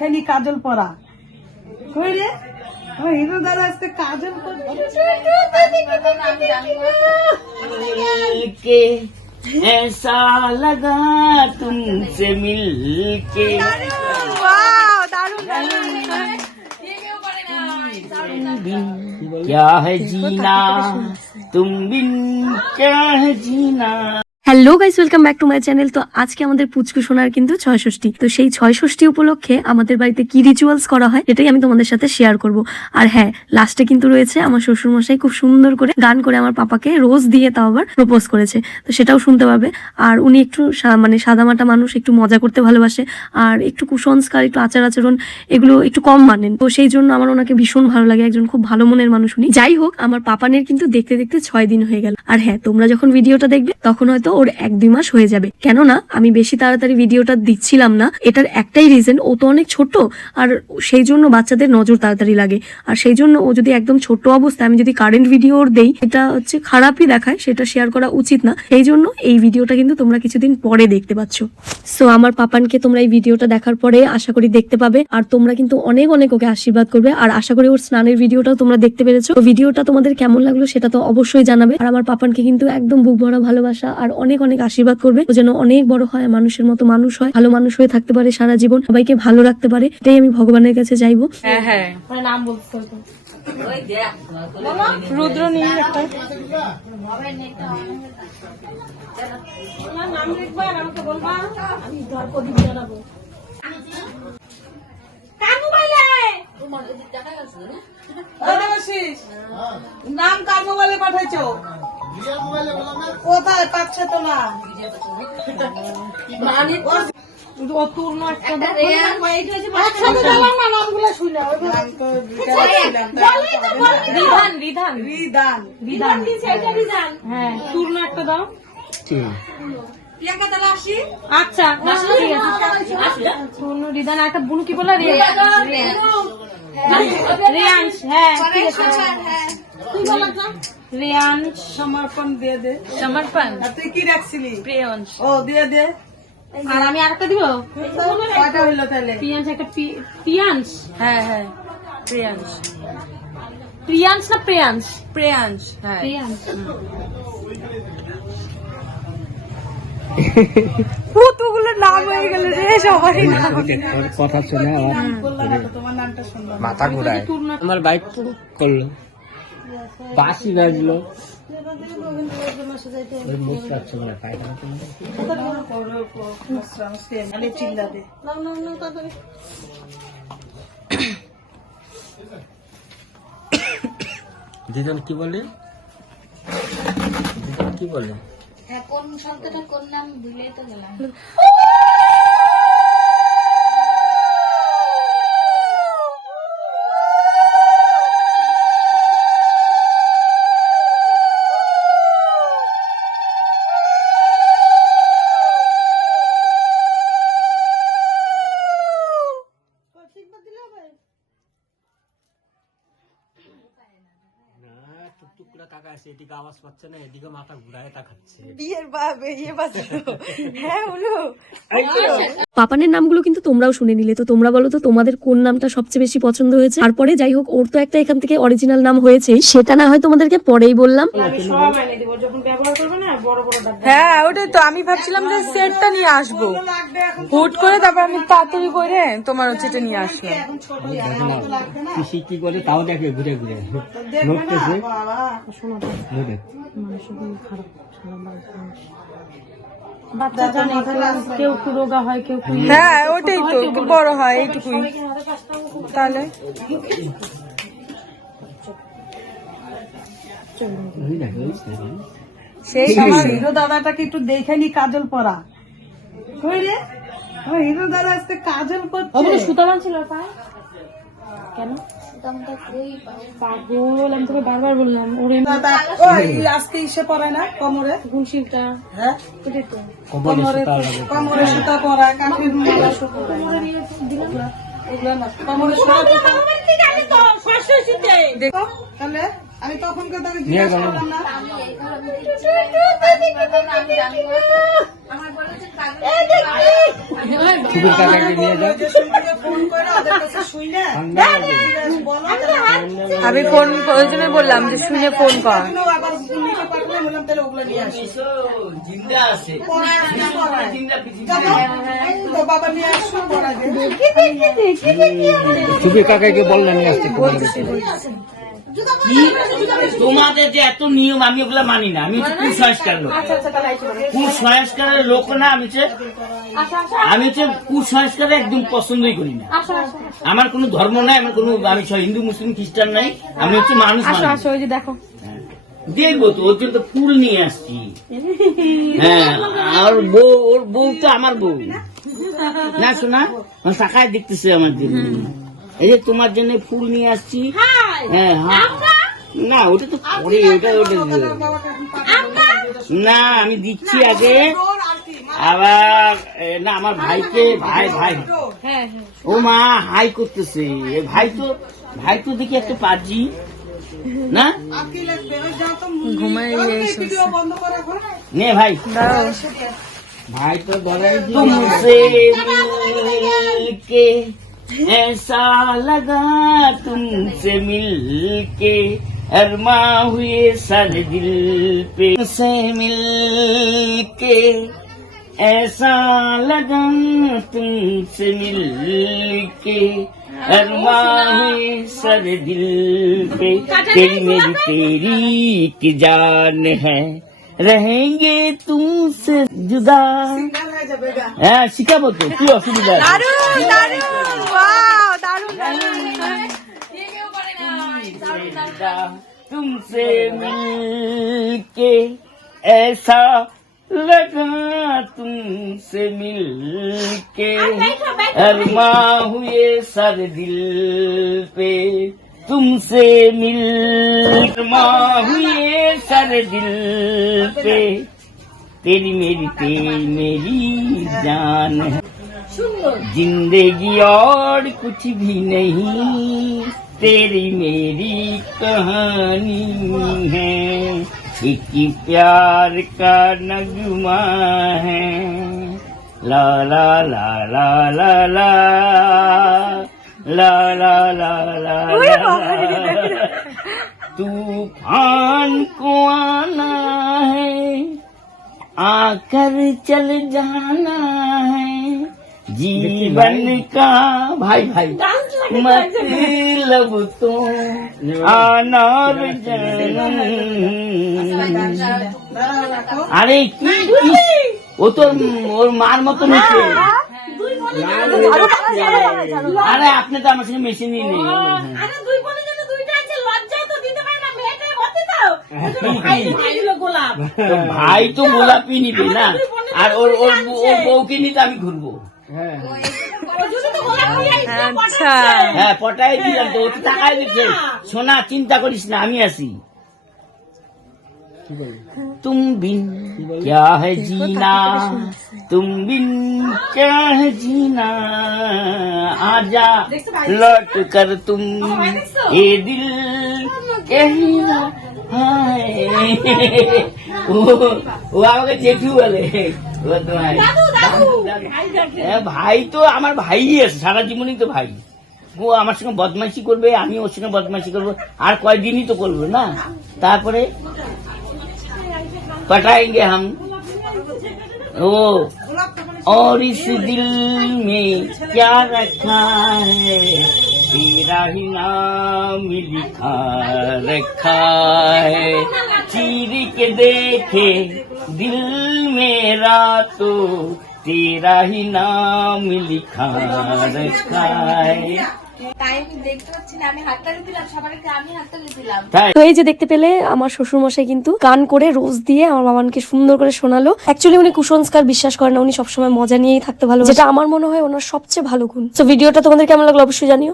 দেখাইনি কাজল পরা কই রে আমার হিরো দাদা আজকে কাজল के ऐसा लगा तुमसे मिलके क्या है जीना तुम बिन क्या है जीना। Hello guys, welcome back to my channel. তো আজকে আমাদের পুচকু সোনার কিন্তু ৬৬। তো সেই ৬৬ উপলক্ষে আমাদের বাড়িতে কি রিচুয়ালস করা হয় এটাই আমি তোমাদের সাথে শেয়ার করব। আর হ্যাঁ, লাস্টে কিন্তু রয়েছে আমার শ্বশুর মশাই খুব সুন্দর করে গান করে আমার পাপাকে রোজ দিয়ে তাও আবার প্রপোজ করেছে, তো সেটাও শুনতে পাবে। আর উনি একটু মানে সাদামাটা মানুষ, একটু মজা করতে ভালোবাসে, আর একটু কুসংস্কার, একটু আচার আচরণ এগুলো একটু কম মানেন। তো সেই জন্য আমার ওনাকে ভীষণ ভালো লাগে, একজন খুব ভালো মনের মানুষ উনি। যাই হোক, আমার পাপানের কিন্তু দেখতে দেখতে ৬ দিন হয়ে গেল। আর হ্যাঁ, তোমরা যখন ভিডিওটা দেখবে তখন হয়তো ওর ১-২ মাস হয়ে যাবে। কেননা আমি বেশি তাড়াতাড়ি ভিডিওটা দিচ্ছিলাম না, এটার একটাই রিজন, ও তো অনেক ছোট, আর সেই জন্য বাচ্চাদের নজর তাড়াতাড়ি লাগে। আর সেই জন্য ও যদি একদম ছোট অবস্থায় আমি যদি কারেন্ট ভিডিও ওর দেই, এটা হচ্ছে খারাপই দেখায়, সেটা শেয়ার করা উচিত না। এই জন্য এই ভিডিওটা কিন্তু তোমরা কিছুদিন পরে দেখতে পাচ্ছ। সো আমার পাপানকে তোমরা এই ভিডিওটা দেখার পরে আশা করি দেখতে পাবে, আর তোমরা কিন্তু অনেক অনেক ওকে আশীর্বাদ করবে। আর আশা করি ওর স্নানের ভিডিওটাও তোমরা দেখতে পেরেছো। তো ভিডিওটা তোমাদের কেমন লাগলো সেটা তো অবশ্যই জানাবে। আর আমার পাপানকে কিন্তু একদম বুক ভরা ভালোবাসা আর অনেক অনেক আশীর্বাদ করবে, ও যেন অনেক বড় হয়, মানুষের মতো মানুষ হয়, ভালো মানুষ হয়ে থাকতে পারে সারা জীবন, সবাইকে ভালো রাখতে পারে, এটাই আমি ভগবানের কাছে চাইবো। হ্যাঁ হ্যাঁ, নাম বলতে হবে রুদ্র নিয়ে একটা নাম লিখবা আর আমাকে বলবা, আমি ধর প্রদীপ জ্বালাবো। কার মোবাইলে তোমার ওই টাকা আছে না? দেবাশিস, নাম কার মোবাইলে পাঠাইছো? রিয়া মোবাইলে বললাম না, কোথায় পাচ্ছে তো না মানে অতুর্ণ একটা রিয়া একসাথে দিলাম না, নামগুলো শুনে নাম তো রিধান রিধান রিধান রিধান দিছে, এটা রিধান। হ্যাঁ, পূর্ণ একটা দাও। ঠিক প্রিয়াঙ্কা তাহলে আসি। আচ্ছা ঠিক আছে, পূর্ণ রিধান একটা বুনু কি বলে রিয়াংশ। হ্যাঁ ঠিক আছে, তুই বল না রিয়াংশ। সমর্পণ দিয়ে দে। সমর্পণ। আর তুই কি রাখছিলি? প্রিয়াংশ। ও দিয়ে দে। আর আমি আরেকটা দিব। কয়টা হইলো তাহলে? প্রিয়াংশ একটা প্রিয়াংশ। হ্যাঁ হ্যাঁ, প্রিয়াংশ। প্রিয়াংশ না প্রিয়াংশ? প্রিয়াংশ। হ্যাঁ প্রিয়াংশ। কতগুলো নাম হয়ে গেল রে, সবারই নাম। কথা শুনে তোমার নামটা শুনলাম, মাথা ঘুরায়। আমার বাইক করলো, বাসি বাজলো, দিদন কি বলে, কি বলে কোন শব্দটা কোন নাম ভুলে তো গেলাম। আওয়াজ পাচ্ছে না, এদিকে মাথা ঘুরায় তাকাচ্ছে। পাপানের নামগুলো কিন্তু তোমরাও শুনে নিলে, তো তোমরা বলো তো তোমাদের কোন নামটা সবচেয়ে বেশি পছন্দ হয়েছে। তারপরে যাই হোক, ওর তো একটা এখান থেকে অরিজিনাল নাম হয়েছে, সেটা না হয় তোমাদেরকে পরেই বললাম। হ্যাঁ ওটাই তো, আমি ভাবছিলাম যে সেটটা নিয়ে আসবো হুট করে, তারপর আমি তাড়াতাড়ি করে তোমার হচ্ছে এটা নিয়ে আসলাম। কি করে তাও দেখে ঘুরে ঘুরে বাচ্চা জানে কেউ একটু রোগা হয়, কেউ হ্যাঁ ওটাই তো, বড় হয় এইটুকুই। তাহলে সেই হিরো দাদাটাকে একটু দেখেনি কাজল পরা কই রে আমার হিরো দাদা আজকে কাজল পরছে। সুতরাং ছিল পায় কেন পাগল, আমি তোকে বারবার বললাম ওরে আজকে ইসে পরায় না কোমরে ঘুষিটা। হ্যাঁ কোমরে কোমরে সুতা পরায়, কাঠের কোমরে নিয়ে দিলাম না, এগুলো না কোমরে সুতা। দেখো তাহলে আমি তখন তোকে জিজ্ঞাসা করলাম না, আমার বলেছে সুবীর কাকাকে নিয়ে যাও। আমি ফোন ওই জন্য বললাম যে শুনে ফোন কর। জিন্দা আছে। সুবীর কাকাকে বললেন নিয়ে আসতে। তোমাদের যে এত নিয়ম, আমি ওগুলা মানি না। আমি হচ্ছে কুসংস্কার লোক, কুসংস্কারের লোক না। আমি হচ্ছে কুসংস্কার একদম পছন্দই করি না। আমার কোনো ধর্ম নাই, আমার কোনো, আমি হিন্দু মুসলিম খ্রিস্টান নাই, আমি হচ্ছে মানুষ। ওই যে দেখো, দেখবো তো, ওর জন্য তো ফুল নিয়ে আসছি। হ্যাঁ, আর বউ, ওর বউ তো আমার বউ না, শোনা তাকায় দেখতেছে আমার জন্য। এই যে তোমার জন্য ফুল নিয়ে আসছি। হ্যাঁ হ্যাঁ, না ওটা তো পরে, ওটা না, আমি দিচ্ছি আগে। আবার না, আমার ভাইকে, ভাই ও মা হাই করতেছে। ভাই তো দেখি একটা পাজি না, ঘুমাই নে ভাই, भाई तो तुमसे मिलके ऐसा लगा, तुमसे मिलके अरमा हुए सर दिल पे, तुमसे मिलके ऐसा लगा, तुमसे मिलके अरमा हुए सर दिल पे, तेरी मेरी तेरी की जान है, रहेंगे तुमसे जुदा। হ্যাঁ, শিখাবো তো, কি অসুবিধা? तुमसे मिलके ऐसा लगा, तुमसे मिलके अरमा हुए सर दिल पे, तुमसे मिल अरमा हुए सर दिल पे, तेरी मेरी जान है, जिंदगी और कुछ भी नहीं, तेरी मेरी कहानी है, एक प्यार का नगमा है, ला ला ला ला ला ला ला ला ला ला ला। तूफान को आना है, आकर चल जाना है, जीवन का भाई मतलब तो आना और जाना। अरे की ও তো ওর মার মতো নিচ্ছে। আরে আপনি তো আমার সঙ্গে মেশিনই নেই। ভাই তো গোলাপি নিবে না, আর ওর বউকে নিতে আমি ঘুরবো। আচ্ছা, হ্যাঁ পটাই দিলাম তো, ও তো টাকাই দিচ্ছে। সোনা চিন্তা করিস না, আমি আসি। तुम बिन क्या है जीना, तुम बिन क्या है जीना, आजा लौट कर तुम ये दिल कहना। ও আমাকে জেঠু বলে। ভাই তো আমার ভাই আছে, সারা জীবনই তো ভাই। ও আমার সঙ্গে বদমাইশি করবে, আমি ওর সঙ্গে বদমাইশি করবো, আর কয়দিনই তো করবো না। তারপরে पटाएंगे हम। ओ और इस दिल में क्या रखा है, तेरा ही नाम लिखा रखा है, चीर के देखे दिल मेरा तो तेरा ही नाम लिखा रखा है। তো এই যে দেখতে পেলে আমার শ্বশুর মশাই কিন্তু গান করে রোজ দিয়ে আমার বাবানকে সুন্দর করে শোনালো। অ্যাকচুয়ালি উনি কুসংস্কার বিশ্বাস করেন না, উনি সবসময় মজা নিয়েই থাকতে ভালো, যেটা আমার মনে হয় ওনার সবচেয়ে ভালো গুণ। তো ভিডিওটা তোমাদের কেমন লাগলো অবশ্যই জানিও।